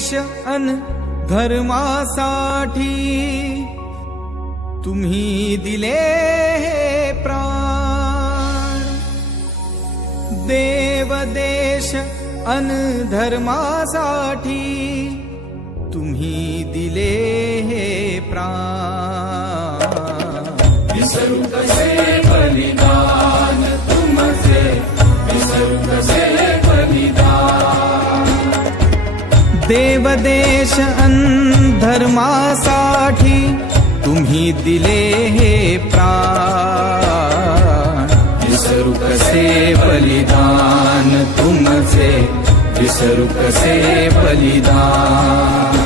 देश अन धर्मासाठी तुम्ही दिले हे प्राण। देव देश अन धर्मासाठी तुम्ही दिले हे प्राण। विसरू कसे बलिदान तुमचे, विसरू कसे बलिदान। देव देश अन धर्मासाठी तुम्ही दिले हे प्राण। विसरू कसे बलिदान तुमचे, विसरू कसे बलिदान।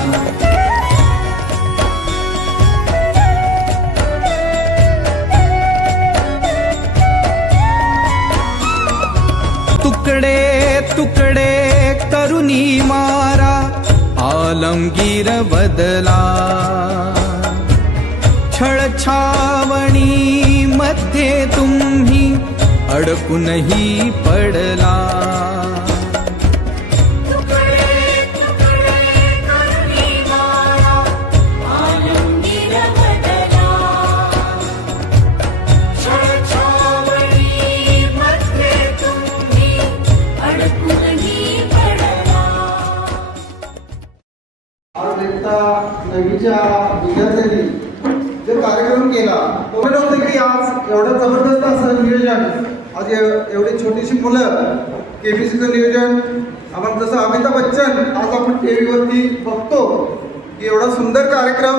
तुकडे तुकडे करुनी मारा आलमगीर बदला। छळछावणी मध्ये तुम्ही अडकूनही पडला। नवीच्या विद्यार्थ्यांनी जे कार्यक्रम केला तो नव्हतं की आज एवढं जबरदस्त असं नियोजन, आज एवढी छोटीशी मुलं केबीसीचं नियोजन, आपण जसं अमिताभ बच्चन आज आपण टीव्हीवरती बघतो की एवढा सुंदर कार्यक्रम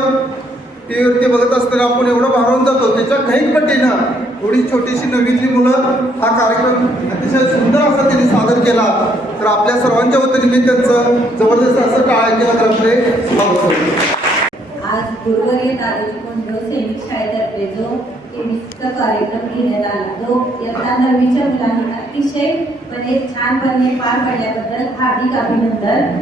टीव्हीवरती बघत असताना आपण एवढं भारावून जातो, त्याच्या काही पटीनं एवढी छोटीशी नवीतली मुलं हा कार्यक्रम अतिशय सुंदर असा त्यांनी सादर केला। तर आपल्या सर्वांच्या वतीने मी त्यांचं जबरदस्त असं टाळ्यांच्या स्वागत करतो। आज गुरुवर्य तालुका सैनिक शाळेतर्फे जो केबीसीचा कार्यक्रम घेण्यात आला, जो इयत्ता 9वीच्या मुलांनी अतिशयपणे छानपणे पार पाडल्याबद्दल हार्दिक अभिनंदन।